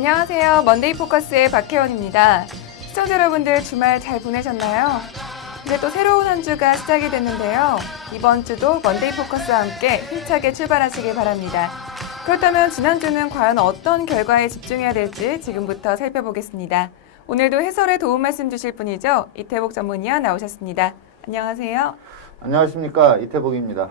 안녕하세요. 먼데이 포커스의 박혜원입니다. 시청자 여러분들 주말 잘 보내셨나요? 이제 또 새로운 한 주가 시작이 됐는데요. 이번 주도 먼데이 포커스와 함께 힘차게 출발하시길 바랍니다. 그렇다면 지난주는 과연 어떤 결과에 집중해야 될지 지금부터 살펴보겠습니다. 오늘도 해설에 도움 말씀 주실 분이죠. 이태복 전문위원 나오셨습니다. 안녕하세요. 안녕하십니까, 이태복입니다.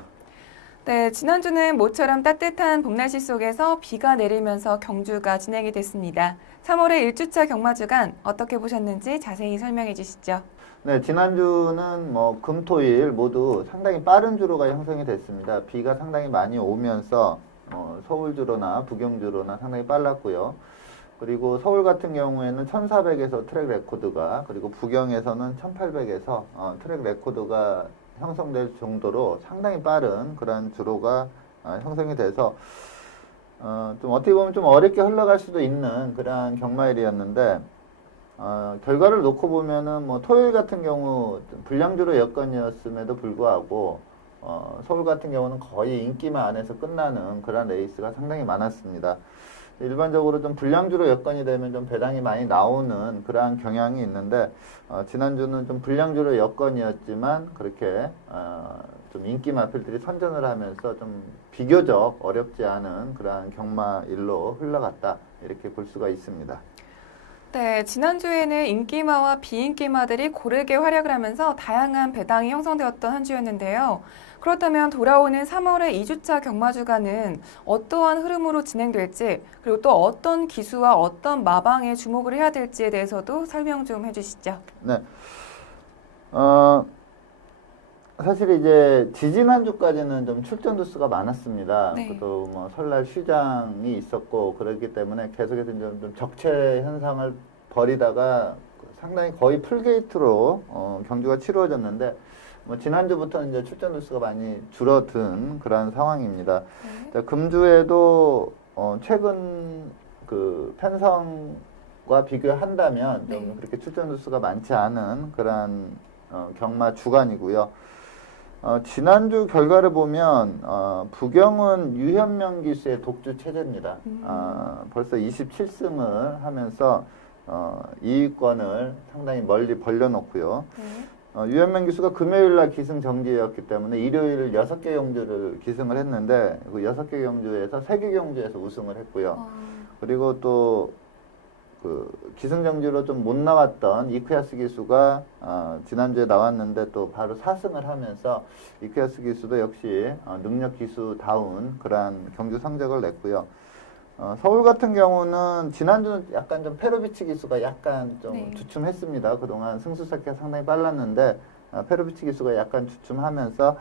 네, 지난주는 모처럼 따뜻한 봄날씨 속에서 비가 내리면서 경주가 진행이 됐습니다. 3월의 1주차 경마주간 어떻게 보셨는지 자세히 설명해 주시죠. 네, 지난주는 금, 토, 일 모두 상당히 빠른 주로가 형성이 됐습니다. 비가 상당히 많이 오면서 서울주로나 부경주로나 상당히 빨랐고요. 그리고 서울 같은 경우에는 1400에서 트랙 레코드가, 그리고 부경에서는 1800에서 트랙 레코드가 형성될 정도로 상당히 빠른 그런 주로가 형성이 돼서 좀 어떻게 보면 좀 어렵게 흘러갈 수도 있는 그런 경마일이었는데, 결과를 놓고 보면은 토요일 같은 경우 불량주로 여건이었음에도 불구하고 서울 같은 경우는 거의 인기만 안에서 끝나는 그런 레이스가 상당히 많았습니다. 일반적으로 좀 불량주로 여건이 되면 좀 배당이 많이 나오는 그러한 경향이 있는데, 지난주는 좀 불량주로 여건이었지만 그렇게 좀 인기 마필들이 선전을 하면서 좀 비교적 어렵지 않은 그러한 경마일로 흘러갔다, 이렇게 볼 수가 있습니다. 네, 지난주에는 인기마와 비인기마들이 고르게 활약을 하면서 다양한 배당이 형성되었던 한 주였는데요. 그렇다면 돌아오는 3월의 2주차 경마주간은 어떠한 흐름으로 진행될지, 그리고 또 어떤 기수와 어떤 마방에 주목을 해야 될지에 대해서도 설명 좀 해주시죠. 네. 사실 이제 지지난주까지는 좀 출전 두수가 많았습니다. 네. 또 설날 휴장이 있었고 그렇기 때문에 계속해서 좀 적체 현상을 벌이다가 상당히 거의 풀게이트로 경주가 치루어졌는데, 지난주부터는 이제 출전 두수가 많이 줄어든 그런 상황입니다. 네. 자, 금주에도 최근 그 편성과 비교한다면 좀 네. 그렇게 출전 두수가 많지 않은 그런 경마 주간이고요. 지난주 결과를 보면 부경은 유현명 기수의 독주 체제입니다. 벌써 27승을 하면서 2위권을 상당히 멀리 벌려놓고요. 네. 유현명 기수가 금요일날 기승 정지였기 때문에 일요일 6개 경주를 기승을 했는데, 그 6개 경주에서 3개 경주에서 우승을 했고요. 그리고 또 그 기승정지로 좀 못 나왔던 이쿠야스 기수가 지난주에 나왔는데 또 바로 4승을 하면서 이쿠야스 기수도 역시 능력 기수다운 그러한 경주 성적을 냈고요. 서울 같은 경우는 지난주는 약간 좀 페로비치 기수가 약간 좀 네. 주춤했습니다. 그동안 승수 쌓기가 상당히 빨랐는데 페로비치 기수가 약간 주춤하면서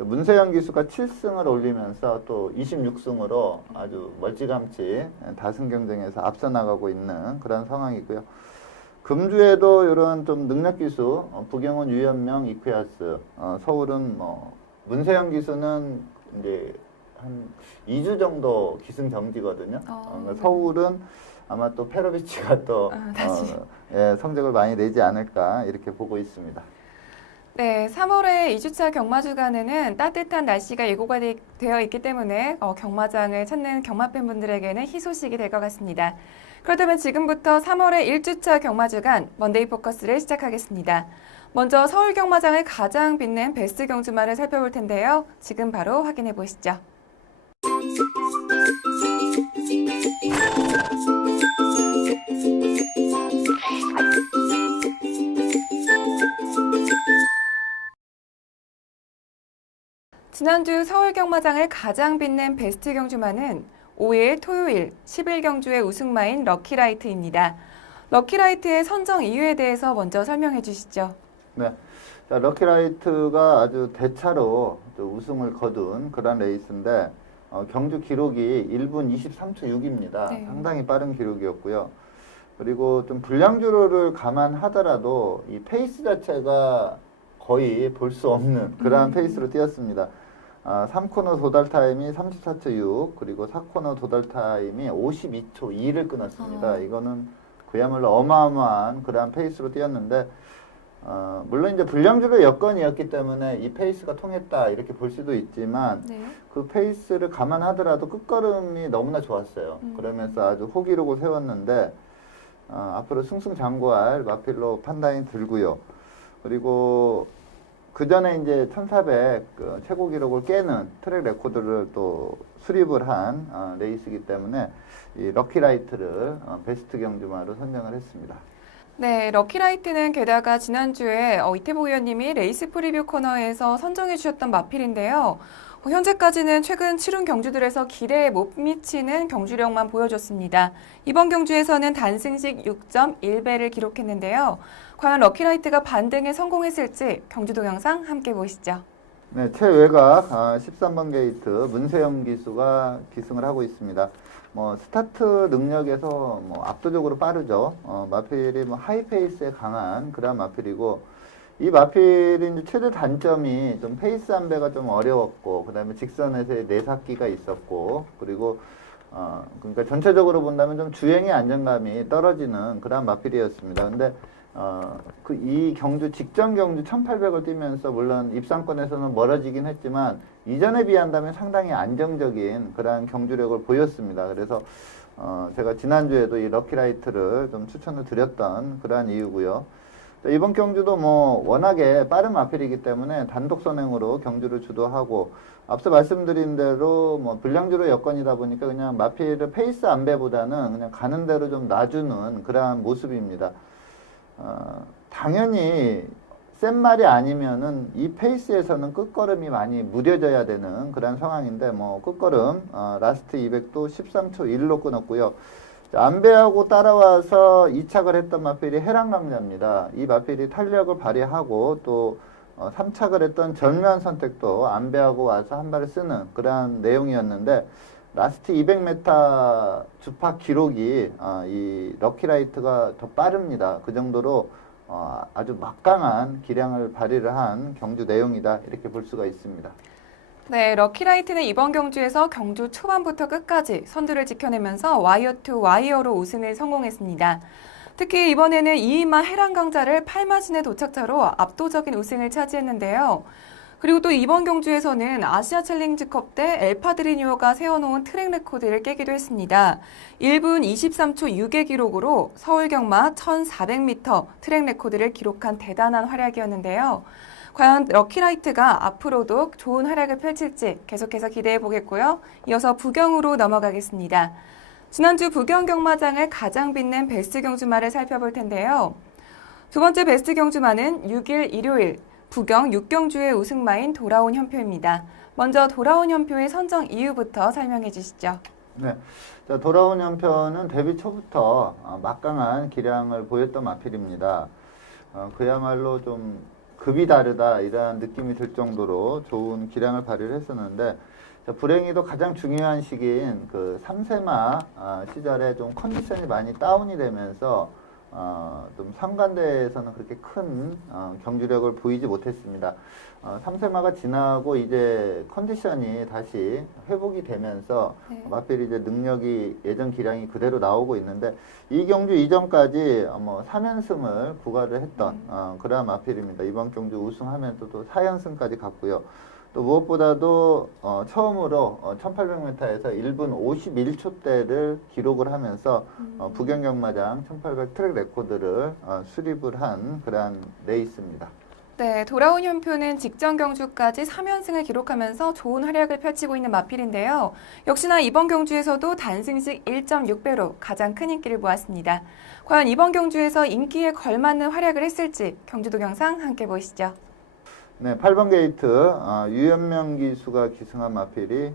문세영 기수가 7승을 올리면서 또 26승으로 아주 멀찌감치 다승 경쟁에서 앞서 나가고 있는 그런 상황이고요. 금주에도 이런 좀 능력 기수, 부경은 유현명, 이쿠야스, 서울은 문세영 기수는 이제 한 2주 정도 기승 정지거든요. 서울은 아마 또 페로비치가 또 성적을 많이 내지 않을까, 이렇게 보고 있습니다. 네, 3월의 2주차 경마주간에는 따뜻한 날씨가 예고가 되어 있기 때문에 경마장을 찾는 경마팬분들에게는 희소식이 될 것 같습니다. 그렇다면 지금부터 3월의 1주차 경마주간 먼데이 포커스를 시작하겠습니다. 먼저 서울 경마장을 가장 빛낸 베스트 경주마를 살펴볼 텐데요. 지금 바로 확인해 보시죠. 지난주 서울 경마장을 가장 빛낸 베스트 경주마는 5일 토요일 10일 경주의 우승마인 럭키라이트입니다. 럭키라이트의 선정 이유에 대해서 먼저 설명해 주시죠. 네. 자, 럭키라이트가 아주 대차로 우승을 거둔 그런 레이스인데, 경주 기록이 1분 23초 6입니다. 네. 상당히 빠른 기록이었고요. 그리고 좀 불량주로를 감안하더라도 이 페이스 자체가 거의 볼 수 없는 그러한 페이스로 뛰었습니다. 3코너 도달 타임이 34초 6, 그리고 4코너 도달 타임이 52초 2를 끊었습니다. 이거는 그야말로 어마어마한 그러한 페이스로 뛰었는데, 물론 이제 불량주로 여건이었기 때문에 이 페이스가 통했다 이렇게 볼 수도 있지만 네. 그 페이스를 감안하더라도 끝걸음이 너무나 좋았어요. 그러면서 아주 호기록을 세웠는데 앞으로 승승장구할 마필로 판단이 들고요. 그리고 그 전에 이제 1400 최고 기록을 깨는 트랙 레코드를 또 수립을 한 레이스이기 때문에 이 럭키라이트를 베스트 경주마로 선정을 했습니다. 네, 럭키라이트는 게다가 지난주에 이태복 의원님이 레이스 프리뷰 코너에서 선정해 주셨던 마필인데요. 현재까지는 최근 치룬 경주들에서 기대에 못 미치는 경주력만 보여줬습니다. 이번 경주에서는 단승식 6.1배를 기록했는데요. 과연 럭키라이트가 반등에 성공했을지 경주 동영상 함께 보시죠. 네, 최외곽 13번 게이트 문세영 기수가 기승을 하고 있습니다. 스타트 능력에서 압도적으로 빠르죠. 마필이 하이페이스에 강한 그런 마필이고, 이 마필이 이제 최대 단점이 좀 페이스 안배가 좀 어려웠고, 그 다음에 직선에서의 내삭기가 있었고, 그리고 그러니까 전체적으로 본다면 좀 주행의 안정감이 떨어지는 그런 마필이었습니다. 근데 이 경주 직전 경주 1800을 뛰면서 물론 입상권에서는 멀어지긴 했지만 이전에 비한다면 상당히 안정적인 그러한 경주력을 보였습니다. 그래서 제가 지난주에도 이 럭키라이트를 좀 추천을 드렸던 그러한 이유고요. 이번 경주도 워낙에 빠른 마필이기 때문에 단독 선행으로 경주를 주도하고, 앞서 말씀드린 대로 불량주로 여건이다 보니까 그냥 마필을 페이스 안배보다는 그냥 가는 대로 좀 놔주는 그러한 모습입니다. 당연히 센 말이 아니면은 이 페이스에서는 끝걸음이 많이 무뎌져야 되는 그런 상황인데, 끝걸음 라스트 200도 13초 1로 끊었고요. 안배하고 따라와서 이착을 했던 마필이 해랑강자입니다. 이 마필이 탄력을 발휘하고 또 3착을 했던 절묘한 선택도 안배하고 와서 한 발을 쓰는 그러한 내용이었는데, 라스트 200m 주파 기록이 이 럭키라이트가 더 빠릅니다. 그 정도로 아주 막강한 기량을 발휘를 한 경주 내용이다, 이렇게 볼 수가 있습니다. 네, 럭키라이트는 이번 경주에서 경주 초반부터 끝까지 선두를 지켜내면서 와이어 투 와이어로 우승을 성공했습니다. 특히 이번에는 이이마 해랑강자를 8마신의 도착자로 압도적인 우승을 차지했는데요. 그리고 또 이번 경주에서는 아시아 챌린지컵 때 엘파드리뉴어가 세워놓은 트랙 레코드를 깨기도 했습니다. 1분 23초 6의 기록으로 서울 경마 1400m 트랙 레코드를 기록한 대단한 활약이었는데요. 과연 럭키라이트가 앞으로도 좋은 활약을 펼칠지 계속해서 기대해 보겠고요. 이어서 부경으로 넘어가겠습니다. 지난주 부경 경마장을 가장 빛낸 베스트 경주마를 살펴볼 텐데요. 두 번째 베스트 경주마는 6일 일요일 부경 6경주의 우승마인 돌아온 현표입니다. 먼저 돌아온 현표의 선정 이유부터 설명해 주시죠. 네, 자, 돌아온 현표는 데뷔 초부터 막강한 기량을 보였던 마필입니다. 그야말로 좀 급이 다르다 이러한 느낌이 들 정도로 좋은 기량을 발휘를 했었는데, 불행히도 가장 중요한 시기인 그 3세마 시절에 좀 컨디션이 많이 다운이 되면서 좀 상관대에서는 그렇게 큰 경주력을 보이지 못했습니다. 3세마가 지나고 이제 컨디션이 다시 회복이 되면서 네. 마필이 이제 능력이 예전 기량이 그대로 나오고 있는데, 이 경주 이전까지 3연승을 구가를 했던 그러한 마필입니다. 이번 경주 우승하면서 또 4연승까지 갔고요. 또 무엇보다도 처음으로 1800m에서 1분 51초대를 기록을 하면서 부경경마장 1800 트랙 레코드를 수립을 한 그러한 레이스입니다. 네, 돌아온 현표는 직전 경주까지 3연승을 기록하면서 좋은 활약을 펼치고 있는 마필인데요. 역시나 이번 경주에서도 단승식 1.6배로 가장 큰 인기를 모았습니다. 과연 이번 경주에서 인기에 걸맞는 활약을 했을지 경주 동영상 함께 보시죠. 네, 8번 게이트 유현명 기수가 기승한 마필이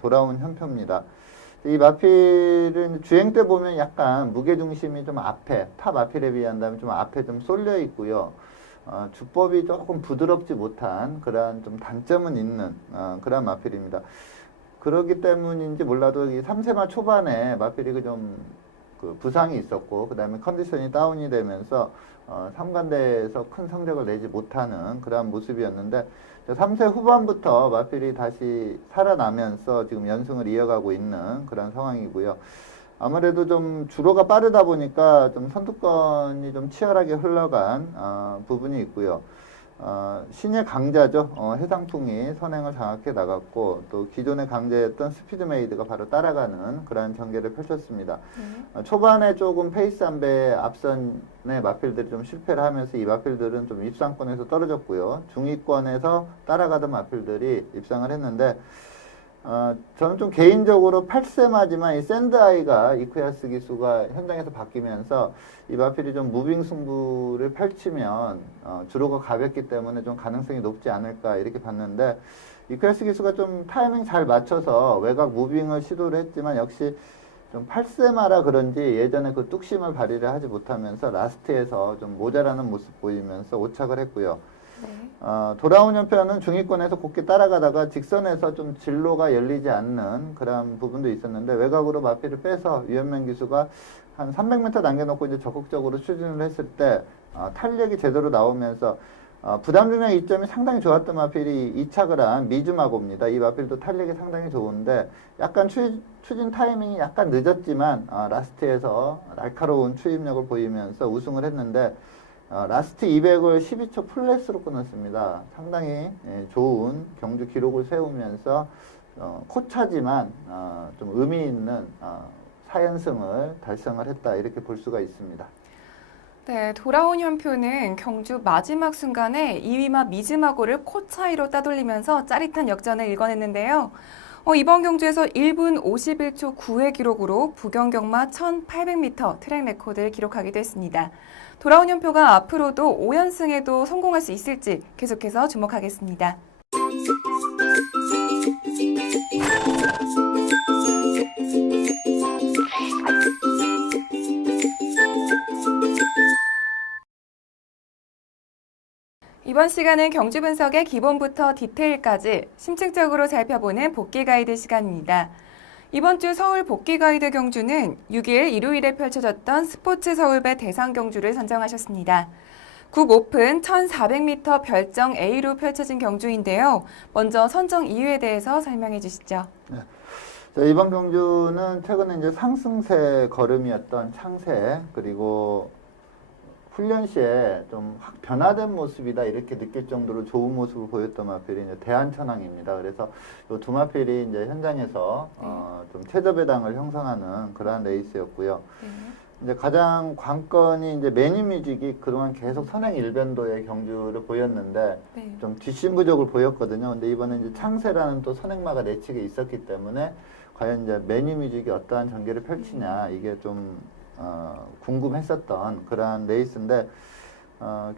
돌아온 현표입니다. 이 마필은 주행 때 보면 약간 무게중심이 좀 앞에, 타 마필에 비한다면 좀 앞에 좀 쏠려 있고요. 주법이 조금 부드럽지 못한 그러한 좀 단점은 있는 그러한 마필입니다. 그렇기 때문인지 몰라도 이 3세마 초반에 마필이 그 부상이 있었고, 그 다음에 컨디션이 다운이 되면서 3관대에서 큰 성적을 내지 못하는 그러한 모습이었는데, 3세 후반부터 마필이 다시 살아나면서 지금 연승을 이어가고 있는 그런 상황이고요. 아무래도 좀 주로가 빠르다 보니까 좀 선두권이 좀 치열하게 흘러간 부분이 있고요. 신의 강자죠. 해상풍이 선행을 장악해 나갔고 또 기존의 강자였던 스피드메이드가 바로 따라가는 그러한 전개를 펼쳤습니다. 초반에 조금 페이스 안배 앞선의 마필들이 좀 실패를 하면서 이 마필들은 좀 입상권에서 떨어졌고요. 중위권에서 따라가던 마필들이 입상을 했는데 저는 좀 개인적으로 8세마지만 이 샌드아이가 이쿠야스 기수가 현장에서 바뀌면서 이 마필이 좀 무빙 승부를 펼치면 주로가 가볍기 때문에 좀 가능성이 높지 않을까 이렇게 봤는데 이쿠야스 기수가 좀 타이밍 잘 맞춰서 외곽 무빙을 시도를 했지만 역시 좀 8세마라 그런지 예전에 그 뚝심을 발휘를 하지 못하면서 라스트에서 좀 모자라는 모습 보이면서 오착을 했고요. 네. 돌아온 연편은 중위권에서 곱게 따라가다가 직선에서 좀 진로가 열리지 않는 그런 부분도 있었는데 외곽으로 마필을 빼서 유현명 기수가 한 300m 남겨놓고 이제 적극적으로 추진을 했을 때 탄력이 제대로 나오면서 부담 중량 이점이 상당히 좋았던 마필이 이착을 한 미즈마고입니다. 이 마필도 탄력이 상당히 좋은데 약간 추진 타이밍이 약간 늦었지만 라스트에서 날카로운 추임력을 보이면서 우승을 했는데 라스트 200을 12초 플랫으로 끊었습니다. 상당히 좋은 경주 기록을 세우면서 코차지만 좀 의미 있는 4연승을 달성을 했다 이렇게 볼 수가 있습니다. 네, 돌아온 현표는 경주 마지막 순간에 2위마 미즈마고를 코 차이로 따돌리면서 짜릿한 역전을 일궈냈는데요. 이번 경주에서 1분 51초 9의 기록으로 부경경마 1800m 트랙 레코드를 기록하기도 했습니다. 돌아온 현표가 앞으로도 5연승에도 성공할 수 있을지 계속해서 주목하겠습니다. 이번 시간은 경주 분석의 기본부터 디테일까지 심층적으로 살펴보는 복귀 가이드 시간입니다. 이번 주 서울 복귀 가이드 경주는 6일 일요일에 펼쳐졌던 스포츠 서울배 대상 경주를 선정하셨습니다. 국 오픈 1400m 별정 A로 펼쳐진 경주인데요. 먼저 선정 이유에 대해서 설명해 주시죠. 네. 자, 이번 경주는 최근에 이제 상승세 걸음이었던 창세 그리고 훈련 시에 좀 확 변화된 모습이다 이렇게 느낄 정도로 좋은 모습을 보였던 마필이 이제 대한천왕입니다. 그래서 이 두 마필이 이제 현장에서 좀 최저 배당을 형성하는 그러한 레이스였고요. 이제 가장 관건이 이제 매니뮤직이 그동안 계속 선행 일변도의 경주를 보였는데 좀 뒷심부족을 보였거든요. 근데 이번에 이제 창세라는 또 선행마가 내측에 있었기 때문에 과연 이제 매니뮤직이 어떠한 전개를 펼치냐 이게 좀 궁금했었던 그러한 레이스인데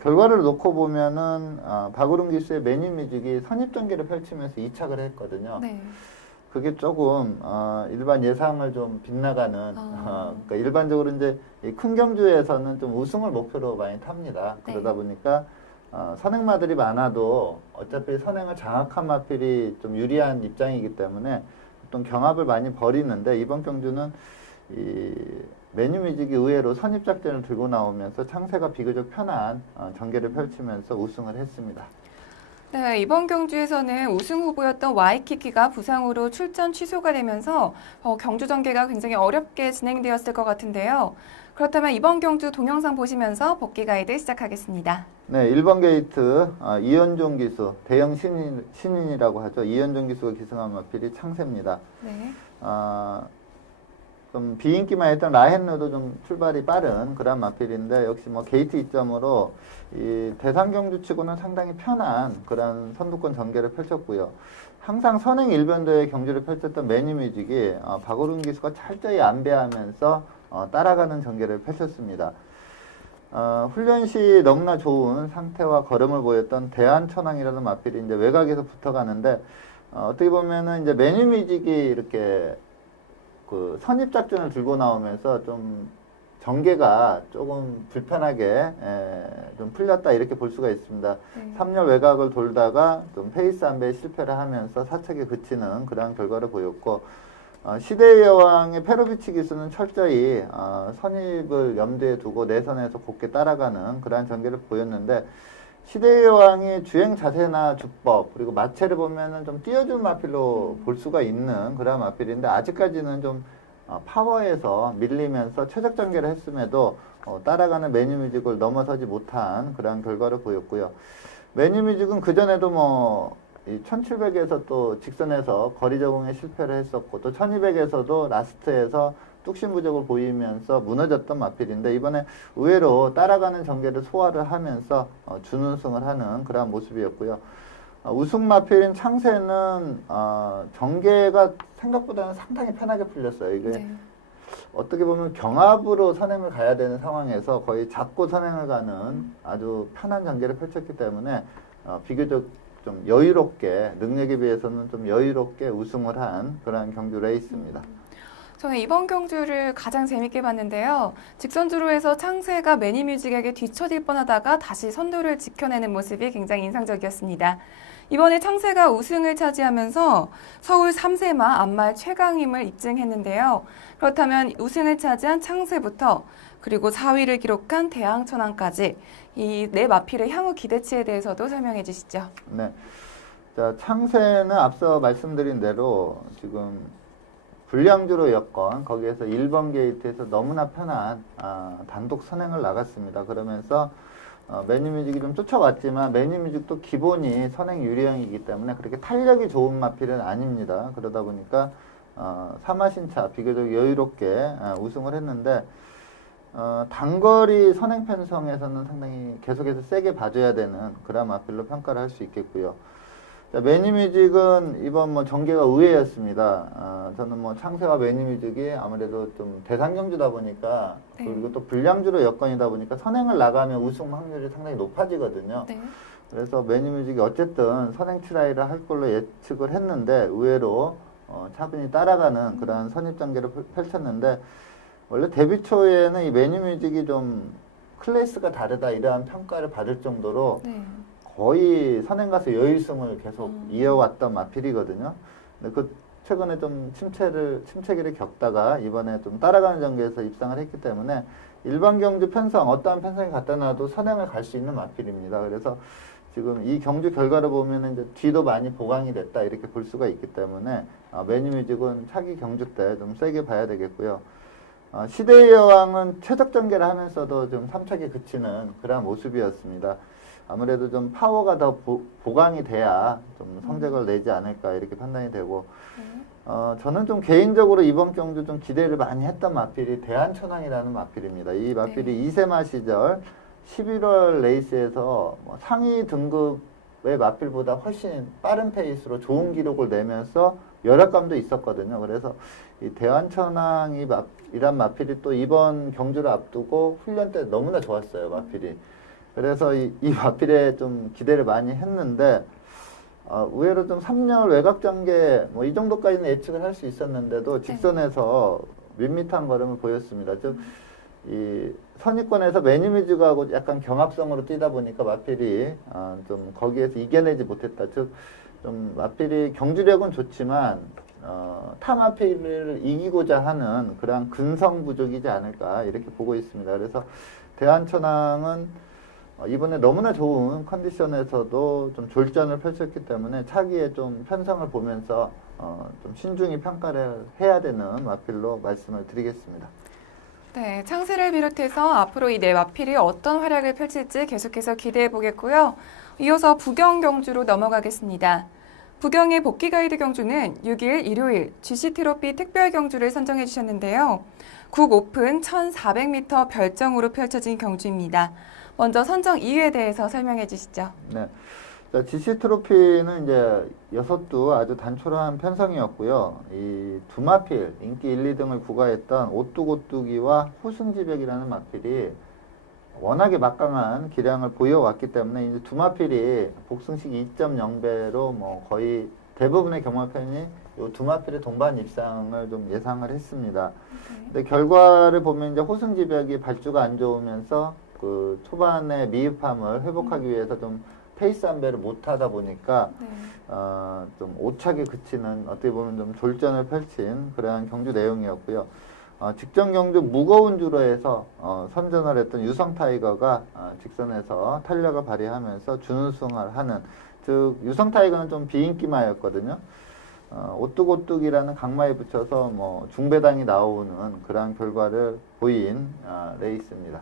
결과를 놓고 보면은 박우름 기수의 매니뮤직이 선입전개를 펼치면서 이착을 했거든요. 네. 그게 조금 일반 예상을 좀 빗나가는 그러니까 일반적으로 이제 이 큰 경주에서는 좀 우승을 목표로 많이 탑니다. 그러다 보니까 선행마들이 많아도 어차피 선행을 장악한 마필이 좀 유리한 입장이기 때문에 보통 경합을 많이 벌이는데 이번 경주는 이 매니뮤직이 의외로 선입작전을 들고 나오면서 창세가 비교적 편한 전개를 펼치면서 우승을 했습니다. 네, 이번 경주에서는 우승 후보였던 와이키키가 부상으로 출전 취소가 되면서 경주 전개가 굉장히 어렵게 진행되었을 것 같은데요. 그렇다면 이번 경주 동영상 보시면서 복귀 가이드 시작하겠습니다. 네, 1번 게이트 이현종 기수, 대형 신인이라고 하죠. 이현종 기수가 기승한 마필이 창세입니다. 네. 좀 비인기만 했던 라헨르도 좀 출발이 빠른 그런 마필인데 역시 뭐 게이트 이점으로 이 대상 경주치고는 상당히 편한 그런 선두권 전개를 펼쳤고요. 항상 선행 일변도의 경주를 펼쳤던 매니뮤직이 박오른 기수가 철저히 안배하면서 따라가는 전개를 펼쳤습니다. 훈련 시 너무나 좋은 상태와 걸음을 보였던 대한천왕이라는 마필이 이제 외곽에서 붙어가는데 어떻게 보면은 이제 매니뮤직이 이렇게 그 선입작전을 들고 나오면서 좀 전개가 조금 불편하게 좀 풀렸다 이렇게 볼 수가 있습니다. 3열 외곽을 돌다가 좀 페이스 안배에 실패를 하면서 사척에 그치는 그러한 결과를 보였고 시대의 여왕의 페로비치 기수는 철저히 선입을 염두에 두고 내선에서 곱게 따라가는 그러한 전개를 보였는데 시대의 여왕이 주행 자세나 주법 그리고 마체를 보면은 좀 띄워준 마필로 볼 수가 있는 그런 마필인데 아직까지는 좀 파워에서 밀리면서 최적 전개를 했음에도 따라가는 매니뮤직을 넘어서지 못한 그런 결과를 보였고요. 매니뮤직은 그전에도 이 1700에서 또 직선에서 거리 적응에 실패를 했었고, 또 1200에서도 라스트에서 뚝심 부족을 보이면서 무너졌던 마필인데, 이번에 의외로 따라가는 전개를 소화를 하면서 준우승을 하는 그런 모습이었고요. 우승 마필인 창세는 전개가 생각보다는 상당히 편하게 풀렸어요. 이게 네. 어떻게 보면 경합으로 선행을 가야 되는 상황에서 거의 잡고 선행을 가는 아주 편한 전개를 펼쳤기 때문에 비교적 좀 여유롭게, 능력에 비해서는 좀 여유롭게 우승을 한 그런 경주 레이스입니다. 저는 이번 경주를 가장 재밌게 봤는데요. 직선주로에서 창세가 매니뮤직에게 뒤처질 뻔하다가 다시 선두를 지켜내는 모습이 굉장히 인상적이었습니다. 이번에 창세가 우승을 차지하면서 서울 3세마 안말 최강임을 입증했는데요. 그렇다면 우승을 차지한 창세부터 그리고 4위를 기록한 대항천왕까지 이 네 마필의 향후 기대치에 대해서도 설명해 주시죠. 네. 자, 창세는 앞서 말씀드린 대로 지금 불량주로 여건, 거기에서 1번 게이트에서 너무나 편한 단독 선행을 나갔습니다. 그러면서 매니뮤직이 좀 쫓아왔지만 매니뮤직도 기본이 선행 유리형이기 때문에 그렇게 탄력이 좋은 마필은 아닙니다. 그러다 보니까 3마신차 비교적 여유롭게 우승을 했는데, 단거리 선행 편성에서는 상당히 계속해서 세게 봐줘야 되는 그런 마필로 평가를 할 수 있겠고요. 자, 매니뮤직은 이번 전개가 의외였습니다. 저는 창세와 매니뮤직이 아무래도 좀 대상 경주다 보니까, 네. 그리고 또 불량주로 여건이다 보니까 선행을 나가면 우승 확률이 상당히 높아지거든요. 네. 그래서 매니뮤직이 어쨌든 선행 트라이를 할 걸로 예측을 했는데, 의외로 차분히 따라가는 그런 선입 전개를 펼쳤는데, 원래 데뷔 초에는 이 매니뮤직이 좀 클래스가 다르다 이러한 평가를 받을 정도로 네. 거의 선행 가서 여유승을 계속 이어왔던 마필이거든요. 근데 최근에 좀 침체기를 겪다가 이번에 좀 따라가는 전개에서 입상을 했기 때문에 일반 경주 편성, 어떠한 편성이 갖다 놔도 선행을 갈 수 있는 마필입니다. 그래서 지금 이 경주 결과를 보면 이제 뒤도 많이 보강이 됐다 이렇게 볼 수가 있기 때문에 매니뮤직은 차기 경주 때 좀 세게 봐야 되겠고요. 시대의 여왕은 최적 전개를 하면서도 좀 3차게 그치는 그런 모습이었습니다. 아무래도 좀 파워가 더 보강이 돼야 좀 성적을 내지 않을까 이렇게 판단이 되고, 저는 좀 개인적으로 이번 경주 좀 기대를 많이 했던 마필이 대한천왕이라는 마필입니다. 이 마필이 2세마 시절 11월 레이스에서 상위 등급의 마필보다 훨씬 빠른 페이스로 좋은 기록을 내면서 열악감도 있었거든요. 그래서 이 대한천왕이란 마필이 또 이번 경주를 앞두고 훈련 때 너무나 좋았어요, 마필이. 그래서 이 마필에 좀 기대를 많이 했는데, 의외로 좀 3열 외곽 전개 이 정도까지는 예측을 할 수 있었는데도 직선에서 밋밋한 걸음을 보였습니다. 즉, 이 선입권에서 매니뮤직하고 약간 경합성으로 뛰다 보니까 마필이 좀 거기에서 이겨내지 못했다. 즉, 좀 마필이 경주력은 좋지만 타 마필을 이기고자 하는 그런 근성 부족이지 않을까 이렇게 보고 있습니다. 그래서 대한천왕은 이번에 너무나 좋은 컨디션에서도 좀 졸전을 펼쳤기 때문에 차기에 좀 편성을 보면서 좀 신중히 평가를 해야 되는 마필로 말씀을 드리겠습니다. 네, 창세를 비롯해서 앞으로 이 네 마필이 어떤 활약을 펼칠지 계속해서 기대해 보겠고요. 이어서 부경 경주로 넘어가겠습니다. 부경의 복귀 가이드 경주는 6일 일요일 GC 트로피 특별 경주를 선정해 주셨는데요. 국 오픈 1400m 별정으로 펼쳐진 경주입니다. 먼저 선정 이유에 대해서 설명해 주시죠. 네. 자, GC 트로피는 이제 6두 아주 단촐한 편성이었고요. 이 두 마필, 인기 1, 2등을 구가했던 오뚜고뚜기와 호승지백이라는 마필이 워낙에 막강한 기량을 보여왔기 때문에 이제 두 마필이 복승식 2.0배로 거의 대부분의 경마편이 이 두 마필의 동반 입상을 좀 예상을 했습니다. 근데 결과를 보면 이제 호승지백이 발주가 안 좋으면서 그 초반의 미흡함을 회복하기 위해서 좀 페이스 안배를 못하다 보니까 좀 오차게 그치는 어떻게 보면 좀 졸전을 펼친 그러한 경주 내용이었고요. 직전 경주 무거운 주로 해서 선전을 했던 유성 타이거가 직선에서 탄력을 발휘하면서 준우승을 하는, 즉 유성 타이거는 좀 비인기마였거든요. 오뚜고뚜기라는 강마에 붙여서 뭐 중배당이 나오는 그러한 결과를 보인 레이스입니다.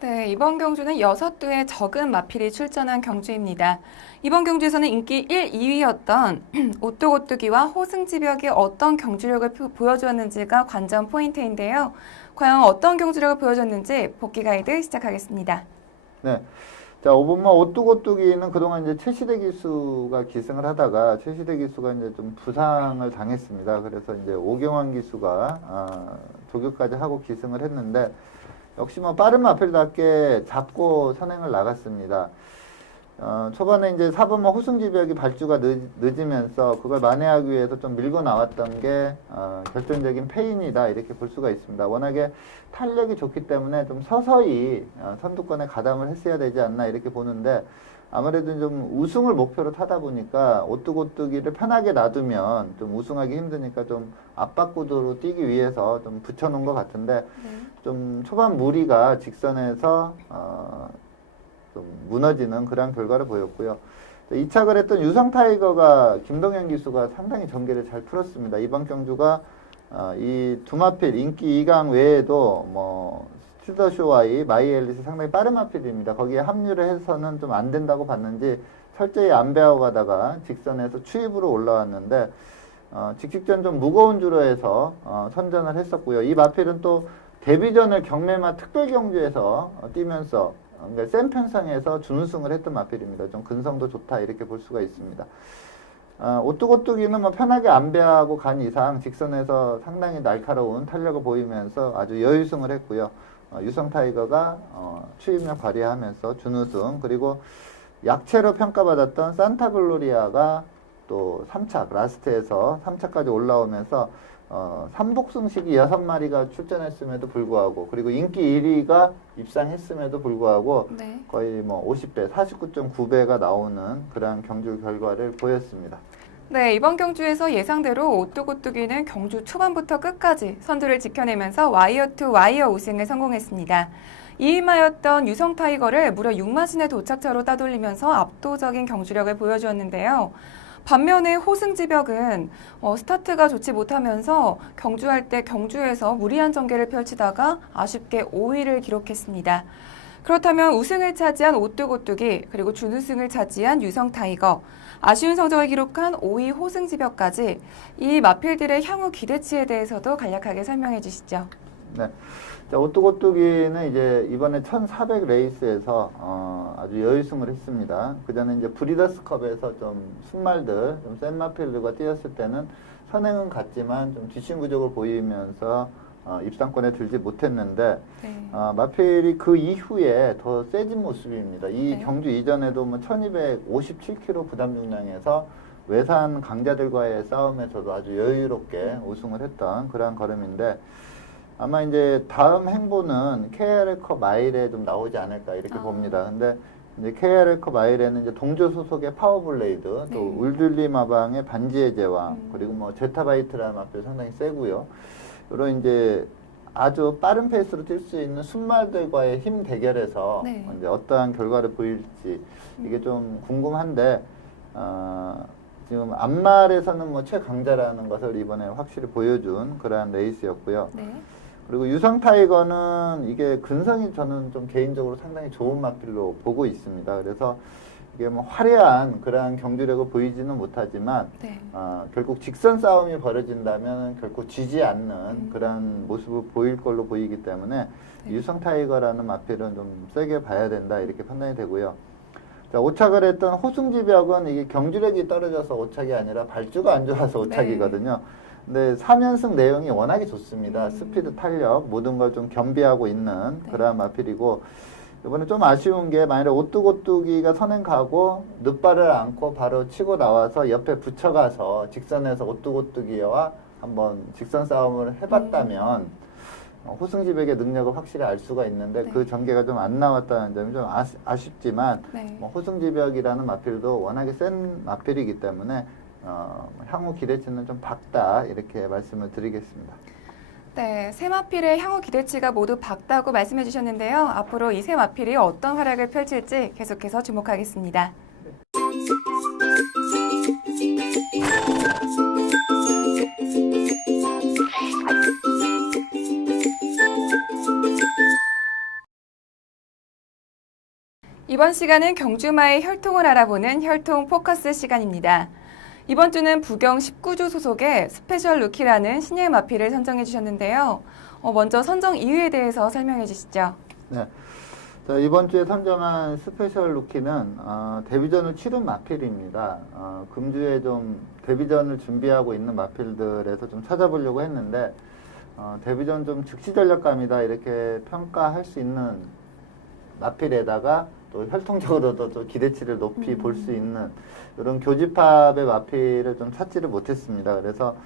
네, 이번 경주는 6두의 적은 마필이 출전한 경주입니다. 이번 경주에서는 인기 1, 2위였던 오뚜고뚜기와 호승지벽이 어떤 경주력을 보여주었는지가 관전 포인트인데요. 과연 어떤 경주력을 보여줬는지 복귀 가이드 시작하겠습니다. 네. 자, 5번마 오뚜고뚜기는 그동안 이제 최시대 기수가 기승을 하다가 최시대 기수가 이제 좀 부상을 당했습니다. 그래서 이제 오경환 기수가 조교까지 하고 기승을 했는데 역시 뭐 빠른 마필답게 잡고 선행을 나갔습니다. 초반에 이제 4번마 호승지벽이 발주가 늦으면서 그걸 만회하기 위해서 좀 밀고 나왔던 게 결정적인 패인이다 이렇게 볼 수가 있습니다. 워낙에 탄력이 좋기 때문에 좀 서서히 선두권에 가담을 했어야 되지 않나 이렇게 보는데 아무래도 좀 우승을 목표로 타다 보니까 오뚜고뚜기를 편하게 놔두면 좀 우승하기 힘드니까 좀 압박 구도로 뛰기 위해서 좀 붙여놓은 것 같은데 좀 초반 무리가 직선에서 좀 무너지는 그런 결과를 보였고요. 2착을 했던 유성 타이거가 김동현 기수가 상당히 전개를 잘 풀었습니다. 이번 경주가 이 두마필 인기 2강 외에도 뭐 스튜더쇼와이 마이엘릿이 상당히 빠른 마필입니다. 거기에 합류를 해서는 좀 안 된다고 봤는지 철저히 안 배워 가다가 직선에서 추입으로 올라왔는데 직직전 좀 무거운 주로에서 선전을 했었고요. 이 마필은 또 데뷔전을 경매마 특별 경주에서 뛰면서 그러니까 센 편성에서 준우승을 했던 마필입니다. 좀 근성도 좋다 이렇게 볼 수가 있습니다. 오뚜고뚜기는 뭐 편하게 안배하고 간 이상 직선에서 상당히 날카로운 탄력을 보이면서 아주 여유승을 했고요. 유성 타이거가 추임력 발휘하면서 준우승, 그리고 약체로 평가받았던 산타글로리아가 또 3착 라스트에서 3차까지 올라오면서 삼복승식이 6마리가 출전했음에도 불구하고 그리고 인기 1위가 입상했음에도 불구하고 네. 거의 뭐 50배, 49.9배가 나오는 그러한 경주 결과를 보였습니다. 네, 이번 경주에서 예상대로 오뚜고뚜기는 경주 초반부터 끝까지 선두를 지켜내면서 와이어 투 와이어 우승에 성공했습니다. 2위마였던 유성 타이거를 무려 6마신의 도착차로 따돌리면서 압도적인 경주력을 보여주었는데요. 반면에 호승지벽은 스타트가 좋지 못하면서 경주할 때 경주에서 무리한 전개를 펼치다가 아쉽게 5위를 기록했습니다. 그렇다면 우승을 차지한 오뚜고뚜기 그리고 준우승을 차지한 유성 타이거, 아쉬운 성적을 기록한 5위 호승지벽까지 이 마필들의 향후 기대치에 대해서도 간략하게 설명해 주시죠. 네. 자, 오뚜고뚜기는 이제 이번에 1400 레이스에서 아주 여유승을 했습니다. 그 전에 이제 브리더스컵에서 좀 순말들, 좀 센 마필들과 뛰었을 때는 선행은 갔지만 좀 뒷심구적으로 보이면서 입상권에 들지 못했는데 네. 마필이 그 이후에 더 세진 모습입니다. 이 네. 경주 이전에도 뭐 1257kg 부담 중량에서 외산 강자들과의 싸움에서도 아주 여유롭게 우승을 했던 그러한 걸음인데 아마 이제 다음 행보는 KRL컵 마일에 좀 나오지 않을까 이렇게 봅니다. 근데 이제 KRL컵 마일에는 이제 동조 소속의 파워블레이드, 또 네. 울들리 마방의 반지의 제왕, 그리고 뭐 제타바이트라는 마필 상당히 세고요. 이런 이제 아주 빠른 페이스로 뛸 수 있는 순말들과의 힘 대결에서 네. 이제 어떠한 결과를 보일지 이게 좀 궁금한데 지금 앞말에서는 뭐 최강자라는 것을 이번에 확실히 보여준 그러한 레이스였고요. 네. 그리고 유성 타이거는 이게 근성이 저는 좀 개인적으로 상당히 좋은 마필로 보고 있습니다. 그래서 이게 뭐 화려한 그러한 경주력을 보이지는 못하지만 네. 결국 직선 싸움이 벌어진다면 결코 지지 않는 그런 모습을 보일 걸로 보이기 때문에 유성 타이거라는 마필은 좀 세게 봐야 된다 이렇게 판단이 되고요. 자, 5착을 했던 호승지벽은 이게 경주력이 떨어져서 5착이 아니라 발주가 안 좋아서 5착이거든요. 근데 3연승 내용이 워낙에 좋습니다. 스피드, 탄력 모든 걸 좀 겸비하고 있는 그러한 마필이고 이번에 좀 아쉬운 게 만약에 오뚜고뚜기가 선행 가고 늦발을 안고 바로 치고 나와서 옆에 붙여가서 직선에서 오뚜고뚜기와 한번 직선 싸움을 해봤다면 호승지벽의 능력을 확실히 알 수가 있는데 그 전개가 좀 안 나왔다는 점이 좀 아쉽지만 뭐 호승지벽이라는 마필도 워낙에 센 마필이기 때문에 향후 기대치는 좀 밝다 이렇게 말씀을 드리겠습니다. 네, 세 마필의 향후 기대치가 모두 밝다고 말씀해 주셨는데요. 앞으로 이 세 마필이 어떤 활약을 펼칠지 계속해서 주목하겠습니다. 이번 시간은 경주마의 혈통을 알아보는 혈통 포커스 시간입니다. 이번 주는 부경 19주 소속의 스페셜 루키라는 신예 마필을 선정해 주셨는데요. 먼저 선정 이유에 대해서 설명해 주시죠. 네. 자, 이번 주에 선정한 스페셜 루키는 데뷔전을 치른 마필입니다. 금주에 좀 데뷔전을 준비하고 있는 마필들에서 좀 찾아보려고 했는데 데뷔전 좀 즉시 전력감이다 이렇게 평가할 수 있는 마필에다가 또 혈통적으로도 또 기대치를 높이 볼 수 있는 이런 교집합의 마필을 좀 찾지를 못했습니다. 그래서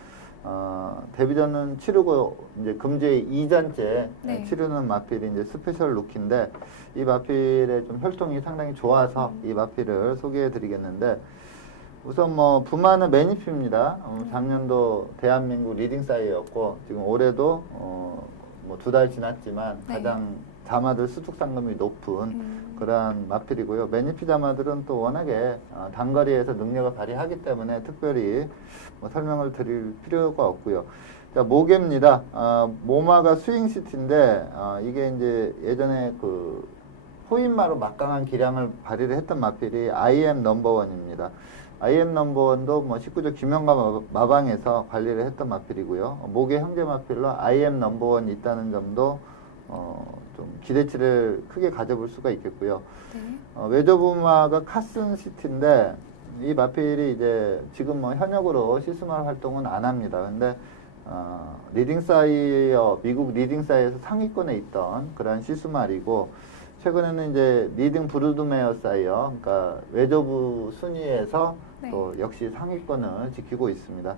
데뷔전은 치르고 이제 금주에 2전째 네. 치르는 마필이 이제 스페셜 루키인데 이 마필의 좀 혈통이 상당히 좋아서 이 마필을 소개해 드리겠는데 우선 뭐 부마는 매니피입니다. 작년도 대한민국 리딩 사이였고 지금 올해도 뭐 2달 지났지만 네. 가장 자마들 수축 상금이 높은 그러한 마필이고요. 매니피 자마들은 또 워낙에 단거리에서 능력을 발휘하기 때문에 특별히 뭐 설명을 드릴 필요가 없고요. 자, 모개입니다. 모마가 스윙 시티인데 이게 이제 예전에 그 호인마로 막강한 기량을 발휘를 했던 마필이 IM 넘버원입니다. IM 넘버원도 뭐 19조 김영과 마방에서 관리를 했던 마필이고요. 모개 형제 마필로 IM 넘버원이 있다는 점도 좀 기대치를 크게 가져볼 수가 있겠고요. 네. 외조부마가 카슨 시티인데 이 마필이 이제 지금 뭐 현역으로 시스말 활동은 안 합니다. 근데 리딩 사이어 미국 리딩 사이에서 상위권에 있던 그런 시스말이고 최근에는 이제 리딩 브루드메어 사이어 그러니까 외조부 순위에서 네. 또 역시 상위권을 지키고 있습니다.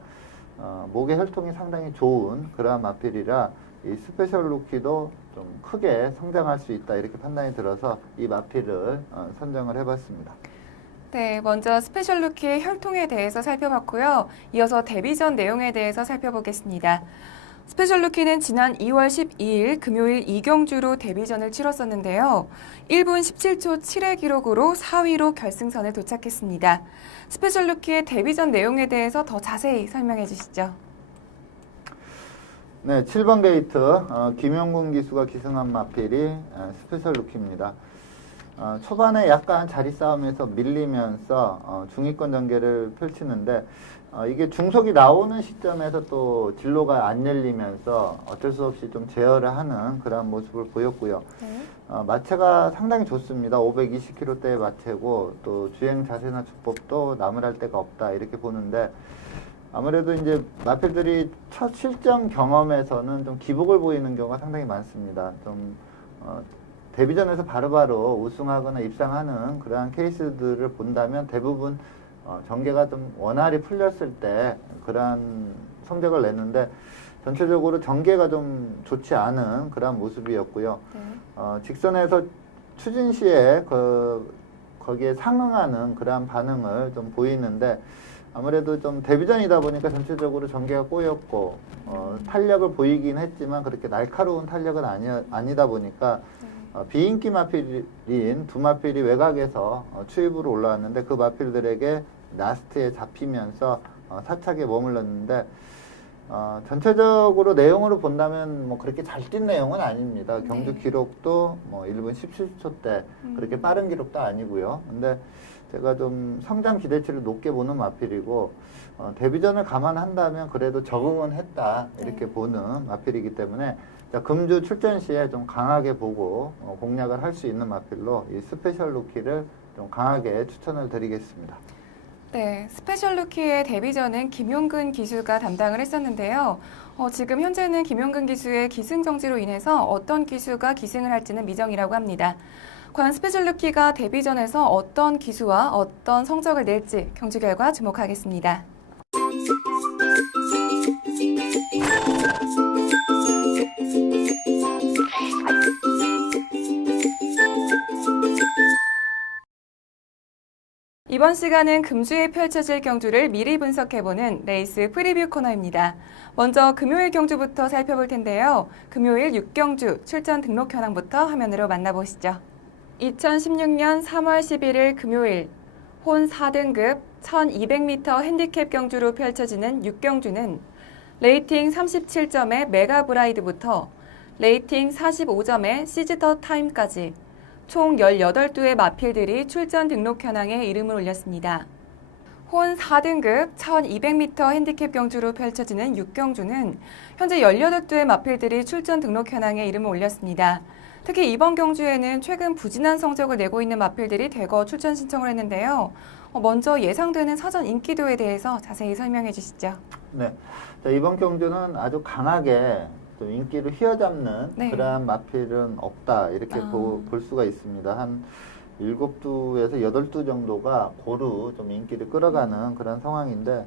목의 혈통이 상당히 좋은 그러한 마필이라 이 스페셜 루키도 좀 크게 성장할 수 있다 이렇게 판단이 들어서 이 마필을 선정을 해봤습니다. 네, 먼저 스페셜 루키의 혈통에 대해서 살펴봤고요. 이어서 데뷔전 내용에 대해서 살펴보겠습니다. 스페셜 루키는 지난 2월 12일 금요일 이경주로 데뷔전을 치렀었는데요. 1분 17초 7의 기록으로 4위로 결승선에 도착했습니다. 스페셜 루키의 데뷔전 내용에 대해서 더 자세히 설명해 주시죠. 네, 7번 게이트 김용군 기수가 기승한 마필이 스페셜 루키입니다. 초반에 약간 자리 싸움에서 밀리면서 중위권 전개를 펼치는데 이게 중속이 나오는 시점에서 또 진로가 안 열리면서 어쩔 수 없이 좀 제어를 하는 그런 모습을 보였고요. 네. 마체가 상당히 좋습니다. 520kg대의 마체고 또 주행 자세나 주법도 나무랄 데가 없다 이렇게 보는데 아무래도 이제 마필들이 첫 실전 경험에서는 좀 기복을 보이는 경우가 상당히 많습니다. 좀 데뷔전에서 바로바로 우승하거나 입상하는 그러한 케이스들을 본다면 대부분 전개가 좀 원활히 풀렸을 때 그러한 성적을 냈는데 전체적으로 전개가 좀 좋지 않은 그러한 모습이었고요. 네. 직선에서 추진 시에 거기에 상응하는 그러한 반응을 좀 보이는데 아무래도 좀 데뷔전이다 보니까 전체적으로 전개가 꼬였고 탄력을 보이긴 했지만 그렇게 날카로운 탄력은 아니다 보니까 비인기 마필인 두 마필이 외곽에서 추입으로 올라왔는데 그 마필들에게 라스트에 잡히면서 사착에 머물렀는데 전체적으로 내용으로 본다면 뭐 그렇게 잘 뛴 내용은 아닙니다. 경주 네. 기록도 뭐 1분 17초대 그렇게 빠른 기록도 아니고요. 근데 제가 좀 성장 기대치를 높게 보는 마필이고 데뷔전을 감안한다면 그래도 적응은 했다 이렇게 네. 보는 마필이기 때문에 자, 금주 출전 시에 좀 강하게 보고 공략을 할 수 있는 마필로 이 스페셜 루키를 좀 강하게 추천을 드리겠습니다. 네, 스페셜 루키의 데뷔전은 김용근 기수가 담당을 했었는데요. 지금 현재는 김용근 기수의 기승 정지로 인해서 어떤 기수가 기승을 할지는 미정이라고 합니다. 과연 스페셜 루키가 데뷔전에서 어떤 기수와 어떤 성적을 낼지 경주 결과 주목하겠습니다. 이번 시간은 금주에 펼쳐질 경주를 미리 분석해보는 레이스 프리뷰 코너입니다. 먼저 금요일 경주부터 살펴볼 텐데요. 금요일 6경주 출전 등록 현황부터 화면으로 만나보시죠. 2016년 3월 11일 금요일 혼 4등급 1200m 핸디캡 경주로 펼쳐지는 6경주는 레이팅 37점의 메가 브라이드부터 레이팅 45점의 시즈더 타임까지 총 18두의 마필들이 출전 등록 현황에 이름을 올렸습니다. 혼 4등급 1200m 핸디캡 경주로 펼쳐지는 6경주는 현재 18두의 마필들이 출전 등록 현황에 이름을 올렸습니다. 특히 이번 경주에는 최근 부진한 성적을 내고 있는 마필들이 대거 출전 신청을 했는데요. 먼저 예상되는 사전 인기도에 대해서 자세히 설명해 주시죠. 네, 자, 이번 경주는 아주 강하게 좀 인기를 휘어잡는 네. 그러한 마필은 없다 이렇게 볼 수가 있습니다. 한 7두에서 8두 정도가 고루 좀 인기를 끌어가는 그런 상황인데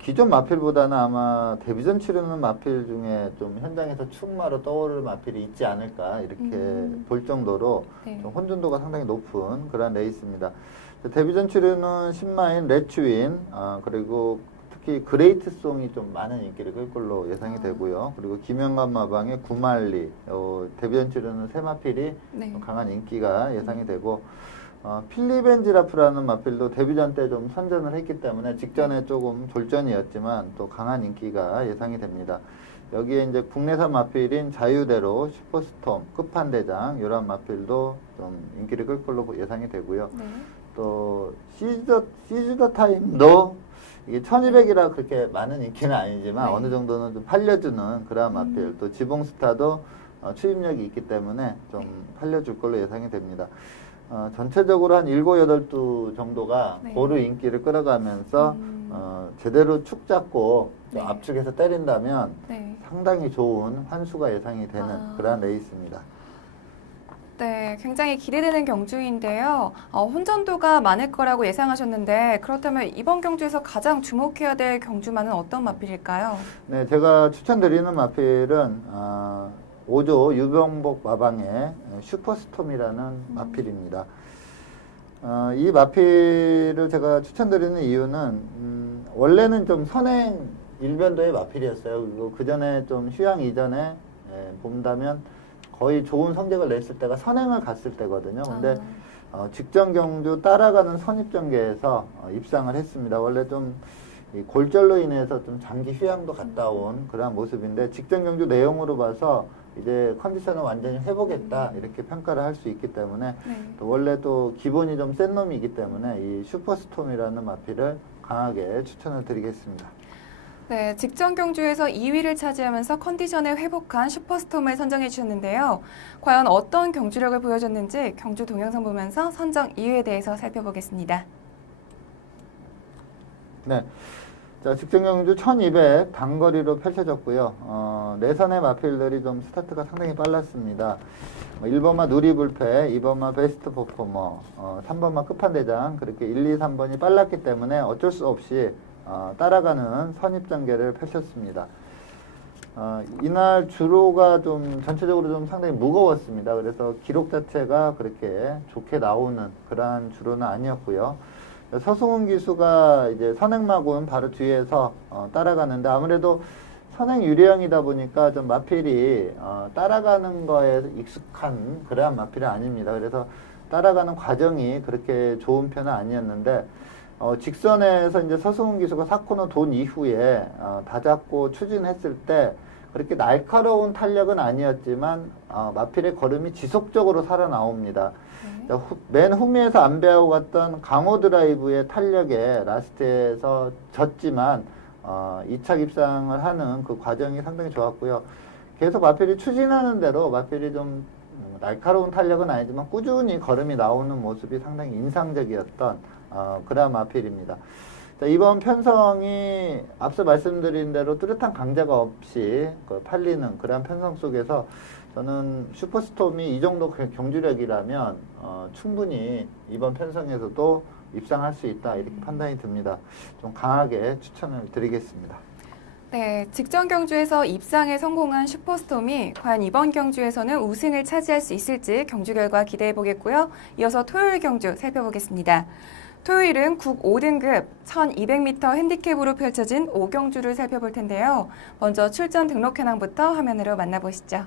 기존 마필보다는 아마 데뷔전 치르는 마필 중에 좀 현장에서 충마로 떠오를 마필이 있지 않을까 이렇게 볼 정도로 네. 좀 혼준도가 상당히 높은 그런 레이스입니다. 데뷔전 치르는 10마인 레츠윈 그리고 특히 그레이트송이 좀 많은 인기를 끌 걸로 예상이 되고요. 그리고 김영관 마방의 구말리, 데뷔전 치르는 세 마필이 네. 강한 인기가 예상이 되고 필리벤지라프라는 마필도 데뷔전 때 좀 선전을 했기 때문에 직전에 조금 졸전이었지만 또 강한 인기가 예상이 됩니다. 여기에 이제 국내산 마필인 자유대로, 슈퍼스톰, 끝판대장 이런 마필도 좀 인기를 끌 걸로 예상이 되고요. 네. 또 시즈 더 타임도 이게 1200이라 그렇게 많은 인기는 아니지만 네. 어느 정도는 좀 팔려주는 그런 마필 또 지봉스타도 추임력이 있기 때문에 좀 팔려줄 걸로 예상이 됩니다. 전체적으로 한 7, 8두 정도가 네. 고루 인기를 끌어가면서 제대로 축 잡고 또 네. 압축해서 때린다면 네. 상당히 좋은 환수가 예상이 되는 그런 레이스입니다. 네, 굉장히 기대되는 경주인데요. 혼전도가 많을 거라고 예상하셨는데 그렇다면 이번 경주에서 가장 주목해야 될 경주만은 어떤 마필일까요? 네, 제가 추천드리는 마필은 5조 유병복 마방의 슈퍼스톰이라는 마필입니다. 이 마필을 제가 추천드리는 이유는 원래는 좀 선행 일변도의 마필이었어요. 그리고 그 전에 좀 휴양 이전에 본다면 거의 좋은 성적을 냈을 때가 선행을 갔을 때거든요. 근데 직전 경주 따라가는 선입전개에서 입상을 했습니다. 원래 좀 이 골절로 인해서 좀 장기 휴양도 갔다 온 그런 모습인데 직전 경주 내용으로 봐서 이제 컨디션을 완전히 회복했다 이렇게 평가를 할 수 있기 때문에 네. 또 원래 또 기본이 좀 센 놈이기 때문에 이 슈퍼스톰이라는 마필을 강하게 추천을 드리겠습니다. 네, 직전 경주에서 2위를 차지하면서 컨디션에 회복한 슈퍼스톰을 선정해 주셨는데요. 과연 어떤 경주력을 보여줬는지 경주 동영상 보면서 선정 이유에 대해서 살펴보겠습니다. 네. 자, 직전 경주 1200 단거리로 펼쳐졌고요. 내선의 마필들이 좀 스타트가 상당히 빨랐습니다. 1번마 누리불패, 2번마 베스트 퍼포머, 3번마 끝판대장 그렇게 1, 2, 3번이 빨랐기 때문에 어쩔 수 없이 따라가는 선입전개를 펼쳤습니다. 이날 주로가 좀 전체적으로 좀 상당히 무거웠습니다. 그래서 기록 자체가 그렇게 좋게 나오는 그러한 주로는 아니었고요. 서승훈 기수가 이제 선행마군 바로 뒤에서 따라가는데 아무래도 선행 유리형이다 보니까 좀 마필이 따라가는 거에 익숙한 그러한 마필이 아닙니다. 그래서 따라가는 과정이 그렇게 좋은 편은 아니었는데 직선에서 이제 서승훈 기수가 4코너 돈 이후에 다 잡고 추진했을 때 그렇게 날카로운 탄력은 아니었지만 마필의 걸음이 지속적으로 살아나옵니다. 네. 맨 후미에서 안 배우고 갔던 강호 드라이브의 탄력에 라스트에서 졌지만 2차 입상을 하는 그 과정이 상당히 좋았고요. 계속 마필이 추진하는 대로 마필이 좀 날카로운 탄력은 아니지만 꾸준히 걸음이 나오는 모습이 상당히 인상적이었던 그런 마필입니다. 자, 이번 편성이 앞서 말씀드린 대로 뚜렷한 강자가 없이 팔리는 그런 편성 속에서 저는 슈퍼스톰이 이 정도 경주력이라면 충분히 이번 편성에서도 입상할 수 있다 이렇게 판단이 듭니다. 좀 강하게 추천을 드리겠습니다. 네, 직전 경주에서 입상에 성공한 슈퍼스톰이 과연 이번 경주에서는 우승을 차지할 수 있을지 경주 결과 기대해 보겠고요. 이어서 토요일 경주 살펴보겠습니다. 토요일은 국 5등급 1200m 핸디캡으로 펼쳐진 5경주를 살펴볼 텐데요. 먼저 출전 등록 현황부터 화면으로 만나보시죠.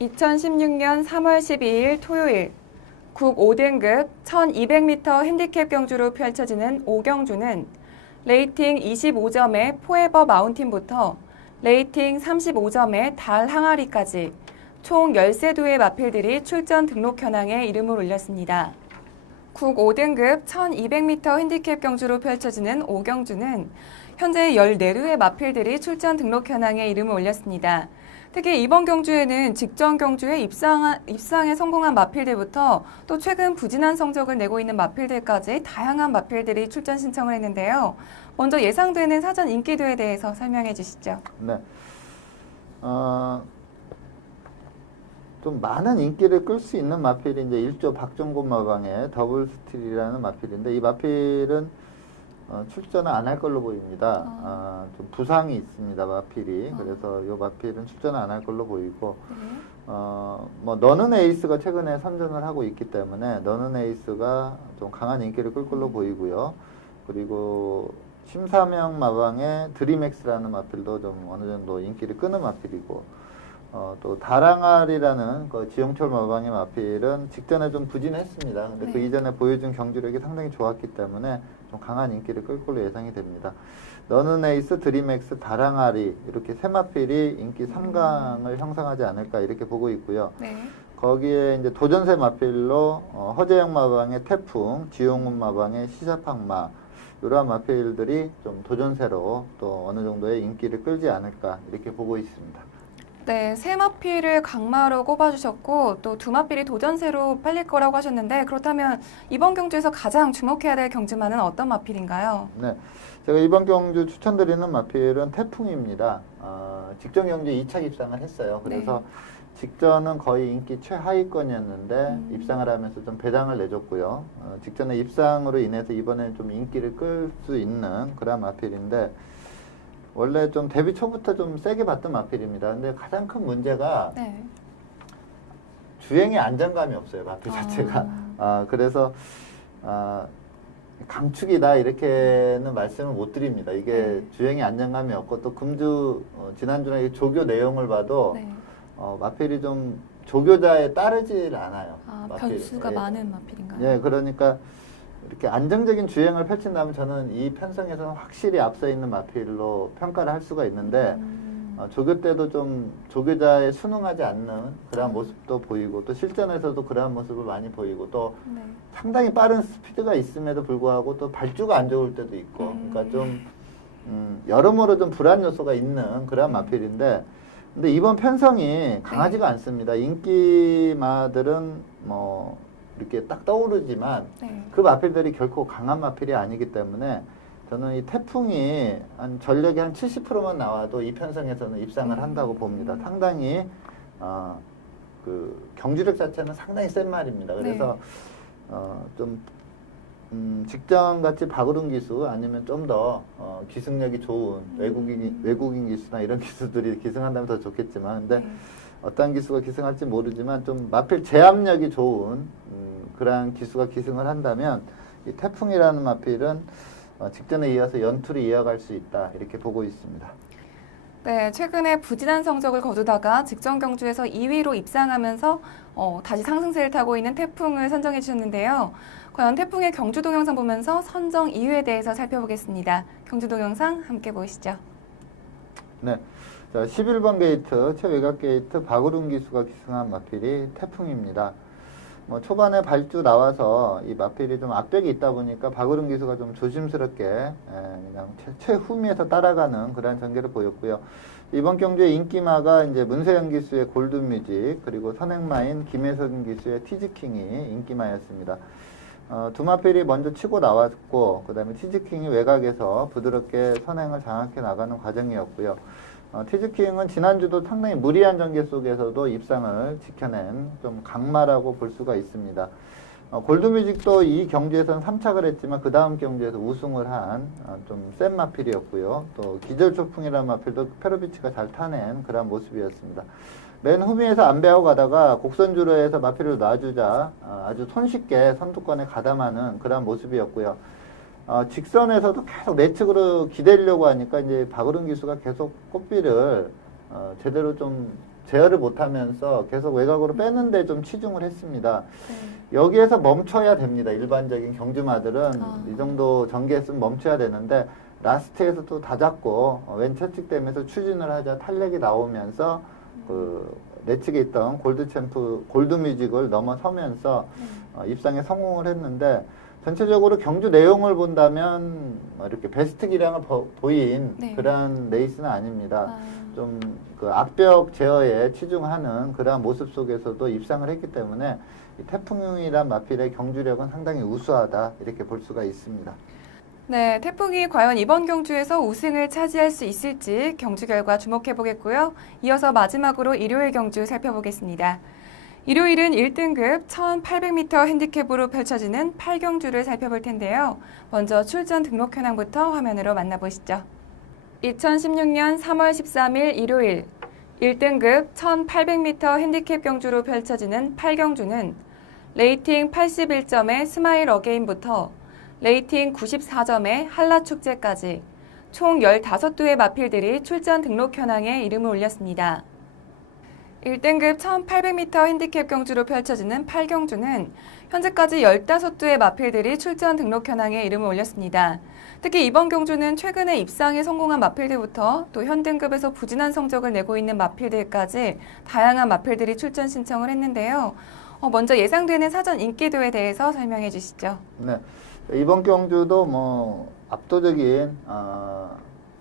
2016년 3월 12일 토요일 국 5등급 1200m 핸디캡 경주로 펼쳐지는 5경주는 레이팅 25점의 포에버 마운틴부터 레이팅 35점의 달 항아리까지 총 13두의 마필들이 출전 등록 현황에 이름을 올렸습니다. 국 5등급 1200m 핸디캡 경주로 펼쳐지는 5경주는 현재 14두의 마필들이 출전 등록 현황에 이름을 올렸습니다. 특히 이번 경주에는 직전 경주에 입상에 성공한 마필들부터 또 최근 부진한 성적을 내고 있는 마필들까지 다양한 마필들이 출전 신청을 했는데요. 먼저 예상되는 사전 인기도에 대해서 설명해 주시죠. 네. 좀 많은 인기를 끌 수 있는 마필이 이제 1조 박종곤 마방의 더블 스틸이라는 마필인데 이 마필은 출전을 안 할 걸로 보입니다. 좀 부상이 있습니다, 마필이. 그래서 이 마필은 출전을 안 할 걸로 보이고, 네. 뭐 너는 에이스가 최근에 선전을 하고 있기 때문에 너는 에이스가 좀 강한 인기를 끌 걸로 보이고요. 그리고 심사명 마방의 드림엑스라는 마필도 좀 어느 정도 인기를 끄는 마필이고, 또 다랑알이라는 그 지영철 마방의 마필은 직전에 좀 부진했습니다. 근데 그 네. 이전에 보여준 경주력이 상당히 좋았기 때문에 좀 강한 인기를 끌 걸로 예상이 됩니다. 너는 에이스, 드림엑스, 다랑알이 이렇게 세 마필이 인기 3강을 형성하지 않을까 이렇게 보고 있고요. 네. 거기에 이제 도전세 마필로 허재영 마방의 태풍, 지용훈 마방의 시사팡마 이러한 마필들이 좀 도전세로 또 어느 정도의 인기를 끌지 않을까 이렇게 보고 있습니다. 네, 세 마필을 강마로 꼽아주셨고 또 두 마필이 도전세로 팔릴 거라고 하셨는데 그렇다면 이번 경주에서 가장 주목해야 될 경주마는 어떤 마필인가요? 네, 제가 이번 경주 추천드리는 마필은 태풍입니다. 직전 경주 2차 입상을 했어요. 그래서 직전은 거의 인기 최하위권이었는데 입상을 하면서 좀 배당을 내줬고요. 직전에 입상으로 인해서 이번에는 좀 인기를 끌 수 있는 그런 마필인데 원래 좀 데뷔 초부터 좀 세게 봤던 마필입니다. 근데 가장 큰 문제가 네. 주행에 안정감이 없어요, 마필 자체가. 그래서 강축이다 이렇게는 말씀을 못 드립니다. 이게 주행에 안정감이 없고 또 금주 지난주에 조교 내용을 봐도 네. 마필이 좀 조교자에 따르질 않아요. 변수가 예. 많은 마필인가요? 예, 그러니까 이렇게 안정적인 주행을 펼친다면 저는 이 편성에서는 확실히 앞서 있는 마필로 평가를 할 수가 있는데 조교 때도 좀 조교자에 순응하지 않는 그러한 모습도 보이고 또 실전에서도 그러한 모습을 많이 보이고 또 네. 상당히 빠른 스피드가 있음에도 불구하고 또 발주가 안 좋을 때도 있고 그러니까 좀 여러모로 좀 불안 요소가 있는 그러한 마필인데 근데 이번 편성이 강하지가 않습니다. 인기마들은 뭐 이렇게 딱 떠오르지만 그 마필들이 결코 강한 마필이 아니기 때문에 저는 이 태풍이 한 전력이 한 70%만 나와도 이 편성에서는 입상을 한다고 봅니다. 상당히 그 경주력 자체는 상당히 센 말입니다. 그래서 좀 직전같이 박으른 기수 아니면 좀 더 기승력이 좋은 외국인 기수나 이런 기수들이 기승한다면 더 좋겠지만 근데 어떤 기수가 기승할지 모르지만 좀 마필 제압력이 좋은 그러한 기수가 기승을 한다면 이 태풍이라는 마필은 직전에 이어서 연투를 이어갈 수 있다 이렇게 보고 있습니다. 네, 최근에 부진한 성적을 거두다가 직전 경주에서 2위로 입상하면서 다시 상승세를 타고 있는 태풍을 선정해 주셨는데요. 과연 태풍의 경주 동영상 보면서 선정 이유에 대해서 살펴보겠습니다. 경주 동영상 함께 보시죠. 네, 자, 11번 게이트 최외곽 게이트 박우름 기수가 기승한 마필이 태풍입니다. 뭐 초반에 발주 나와서 이 마필이 좀 악벽이 있다 보니까 박우름 기수가 좀 조심스럽게 그냥 최후미에서 따라가는 그런 전개를 보였고요. 이번 경주의 인기마가 이제 문세영 기수의 골든뮤직 그리고 선행마인 김혜선 기수의 티즈킹이 인기마였습니다. 두 마필이 먼저 치고 나왔고 그 다음에 티즈킹이 외곽에서 부드럽게 선행을 장악해 나가는 과정이었고요. 티즈킹은 지난주도 상당히 무리한 전개 속에서도 입상을 지켜낸 좀 강마라고 볼 수가 있습니다. 골드뮤직도 이 경주에서는 3착을 했지만 그 다음 경주에서 우승을 한 좀 센 마필이었고요. 또 기절초풍이라는 마필도 페로비치가 잘 타낸 그런 모습이었습니다. 맨 후미에서 안배하고 가다가 곡선주로에서 마필을 놔주자 아주 손쉽게 선두권에 가담하는 그런 모습이었고요. 직선에서도 계속 내측으로 기대려고 하니까 이제 박으른 기수가 계속 꽃비를 제대로 좀 제어를 못하면서 계속 외곽으로 빼는데 좀 치중을 했습니다. 여기에서 멈춰야 됩니다. 일반적인 경주마들은 이 정도 전개했으면 멈춰야 되는데 라스트에서 또 다 잡고 왼 채찍대면서 추진을 하자 탄력이 나오면서 그 내측에 있던 골드뮤직을 넘어서면서 입상에 성공을 했는데 전체적으로 경주 내용을 본다면 이렇게 베스트 기량을 보인 네. 그러한 레이스는 아닙니다. 좀 그 앞벽 제어에 치중하는 그러한 모습 속에서도 입상을 했기 때문에 이 태풍이란 마필의 경주력은 상당히 우수하다 이렇게 볼 수가 있습니다. 네, 태풍이 과연 이번 경주에서 우승을 차지할 수 있을지 경주 결과 주목해 보겠고요. 이어서 마지막으로 일요일 경주 살펴보겠습니다. 일요일은 1등급 1800m 핸디캡으로 펼쳐지는 8경주를 살펴볼 텐데요. 먼저 출전 등록 현황부터 화면으로 만나보시죠. 2016년 3월 13일 일요일 1등급 1800m 핸디캡 경주로 펼쳐지는 8경주는 레이팅 81점의 스마일 어게인부터 레이팅 94점의 한라축제까지 총 15두의 마필들이 출전 등록 현황에 이름을 올렸습니다. 1등급 1800m 핸디캡 경주로 펼쳐지는 8경주는 현재까지 15두의 마필들이 출전 등록 현황에 이름을 올렸습니다. 특히 이번 경주는 최근에 입상에 성공한 마필들부터 또 현등급에서 부진한 성적을 내고 있는 마필들까지 다양한 마필들이 출전 신청을 했는데요. 먼저 예상되는 사전 인기도에 대해서 설명해 주시죠. 네, 이번 경주도 뭐 압도적인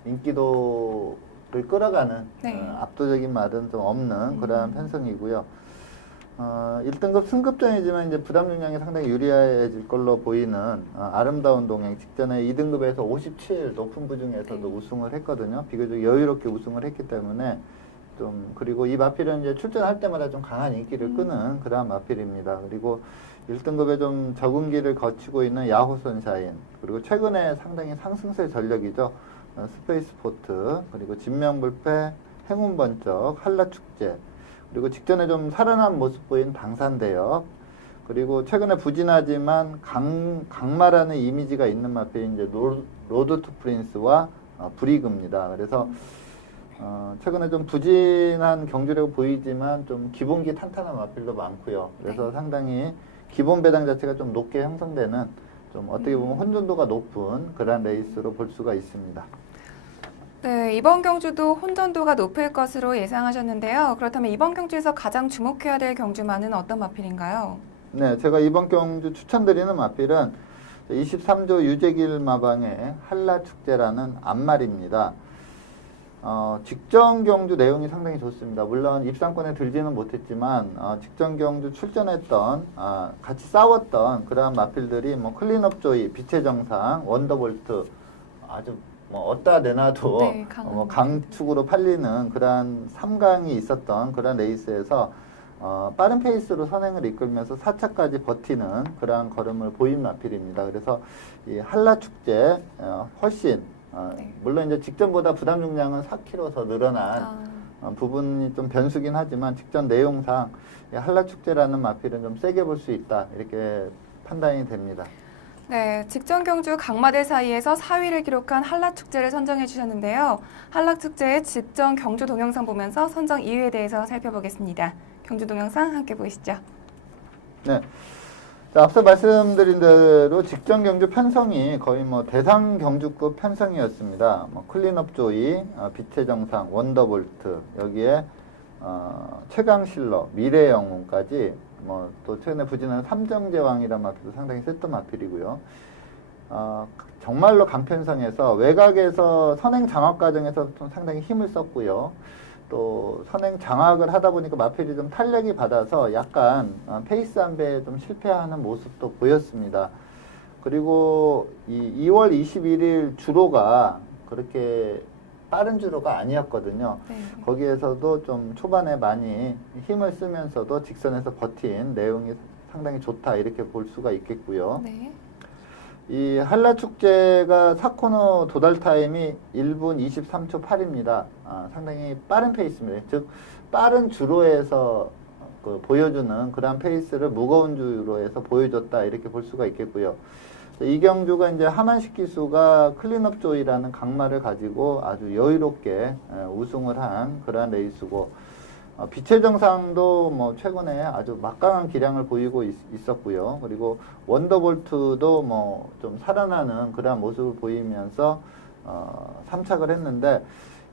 인기도를 끌어가는 네. 압도적인 말은 좀 없는 그러한 편성이고요. 1등급 승급전이지만 이제 부담 중량이 상당히 유리해질 걸로 보이는 아름다운 동행 직전에 2등급에서 57 높은 부중에서도 우승을 했거든요. 비교적 여유롭게 우승을 했기 때문에 좀 그리고 이 마필은 이제 출전할 때마다 좀 강한 인기를 끄는 그러한 마필입니다. 그리고 1등급에 좀 적응기를 거치고 있는 야호 선샤인 그리고 최근에 상당히 상승세 전력이죠. 스페이스포트 그리고 진명불패 행운번쩍 한라축제 그리고 직전에 좀 살아난 모습 보인 당산대역 그리고 최근에 부진하지만 강마라는 이미지가 있는 마필이 이제 로드 투 프린스와 브리그입니다. 그래서 최근에 좀 부진한 경주력을 보이지만 좀 기본기 탄탄한 마필도 많고요. 그래서 상당히 기본 배당 자체가 좀 높게 형성되는 좀 어떻게 보면 혼돈도가 높은 그런 레이스로 볼 수가 있습니다. 네, 이번 경주도 혼전도가 높을 것으로 예상하셨는데요. 그렇다면 이번 경주에서 가장 주목해야 될 경주마는 어떤 마필인가요? 네, 제가 이번 경주 추천드리는 마필은 23조 유재길 마방의 한라축제라는 앞말입니다. 직전 경주 내용이 상당히 좋습니다. 물론 입상권에 들지는 못했지만 직전 경주 출전했던 같이 싸웠던 그러한 마필들이 뭐 클린업 조이, 빛의 정상, 원더볼트 아주 뭐 어디다 내놔도 네, 강축으로 팔리는 그러한 3강이 있었던 그런 레이스에서 빠른 페이스로 선행을 이끌면서 4차까지 버티는 그러한 걸음을 보인 마필입니다. 그래서 이 한라축제 훨씬 물론 이제 직전보다 부담 중량은 4kg 더 늘어난 부분이 좀 변수긴 하지만 직전 내용상 한라축제라는 마필은 좀 세게 볼 수 있다 이렇게 판단이 됩니다. 네, 직전 경주 강마대 사이에서 4위를 기록한 한라축제를 선정해 주셨는데요. 한라축제의 직전 경주 동영상 보면서 선정 이유에 대해서 살펴보겠습니다. 경주 동영상 함께 보시죠. 네. 자, 앞서 말씀드린 대로 직전 경주 편성이 거의 뭐 대상 경주급 편성이었습니다. 뭐 클린업 조이, 빛의 정상, 원더볼트 여기에 최강실러, 미래의 영웅까지 뭐 또 최근에 부진한 삼정제왕이라는 마필도 상당히 셌던 마필이고요. 정말로 강편성에서 외곽에서 선행 장악 과정에서 좀 상당히 힘을 썼고요. 또 선행 장악을 하다 보니까 마필이 좀 탄력이 받아서 약간 페이스 안배에 좀 실패하는 모습도 보였습니다. 그리고 이 2월 21일 주로가 그렇게 빠른 주로가 아니었거든요. 네. 거기에서도 좀 초반에 많이 힘을 쓰면서도 직선에서 버틴 내용이 상당히 좋다 이렇게 볼 수가 있겠고요. 네. 이 한라축제가 4코너 도달 타임이 1분 23초 8입니다. 상당히 빠른 페이스입니다. 즉 빠른 주로에서 보여주는 그런 페이스를 무거운 주로에서 보여줬다 이렇게 볼 수가 있겠고요. 이 경주가 이제 하만식 기수가 클린업 조이라는 강마를 가지고 아주 여유롭게 우승을 한 그러한 레이스고 빛의 정상도 뭐 최근에 아주 막강한 기량을 보이고 있었고요. 그리고 원더볼트도 뭐 좀 살아나는 그러한 모습을 보이면서 3착을 했는데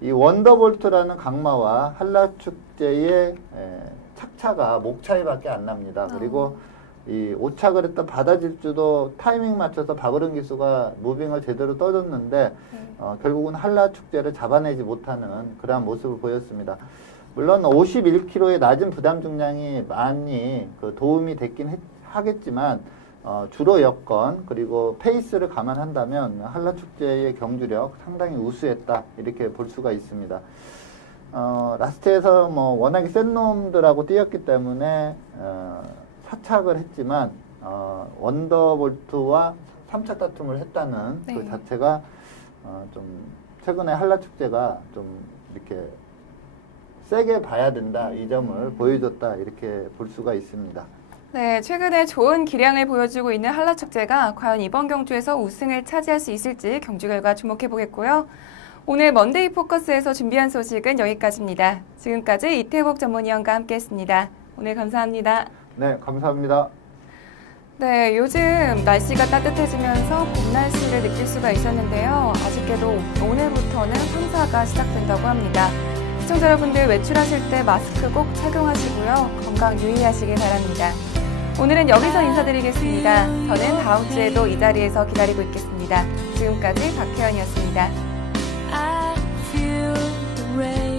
이 원더볼트라는 강마와 한라축제의 착차가 목 차이밖에 안 납니다. 그리고 이 오착을 했던 바다질주도 타이밍 맞춰서 박으른 기수가 무빙을 제대로 떠줬는데 결국은 한라축제를 잡아내지 못하는 그러한 모습을 보였습니다. 물론 51kg의 낮은 부담 중량이 많이 도움이 됐긴 하겠지만 주로 여건 그리고 페이스를 감안한다면 한라축제의 경주력 상당히 우수했다 이렇게 볼 수가 있습니다. 라스트에서 뭐 워낙에 센 놈들하고 뛰었기 때문에 사착을 했지만 원더볼트와 3착 다툼을 했다는 그 자체가 좀 최근에 한라축제가 좀 이렇게 세게 봐야 된다 이 점을 보여줬다 이렇게 볼 수가 있습니다. 네, 최근에 좋은 기량을 보여주고 있는 한라축제가 과연 이번 경주에서 우승을 차지할 수 있을지 경주 결과 주목해 보겠고요. 오늘 먼데이 포커스에서 준비한 소식은 여기까지입니다. 지금까지 이태복 전문위원과 함께했습니다. 오늘 감사합니다. 네, 감사합니다. 네, 요즘 날씨가 따뜻해지면서 봄 날씨를 느낄 수가 있었는데요. 아쉽게도 오늘부터는 황사가 시작된다고 합니다. 시청자 여러분들 외출하실 때 마스크 꼭 착용하시고요. 건강 유의하시길 바랍니다. 오늘은 여기서 인사드리겠습니다. 저는 다음 주에도 이 자리에서 기다리고 있겠습니다. 지금까지 박혜연이었습니다. I feel the rain.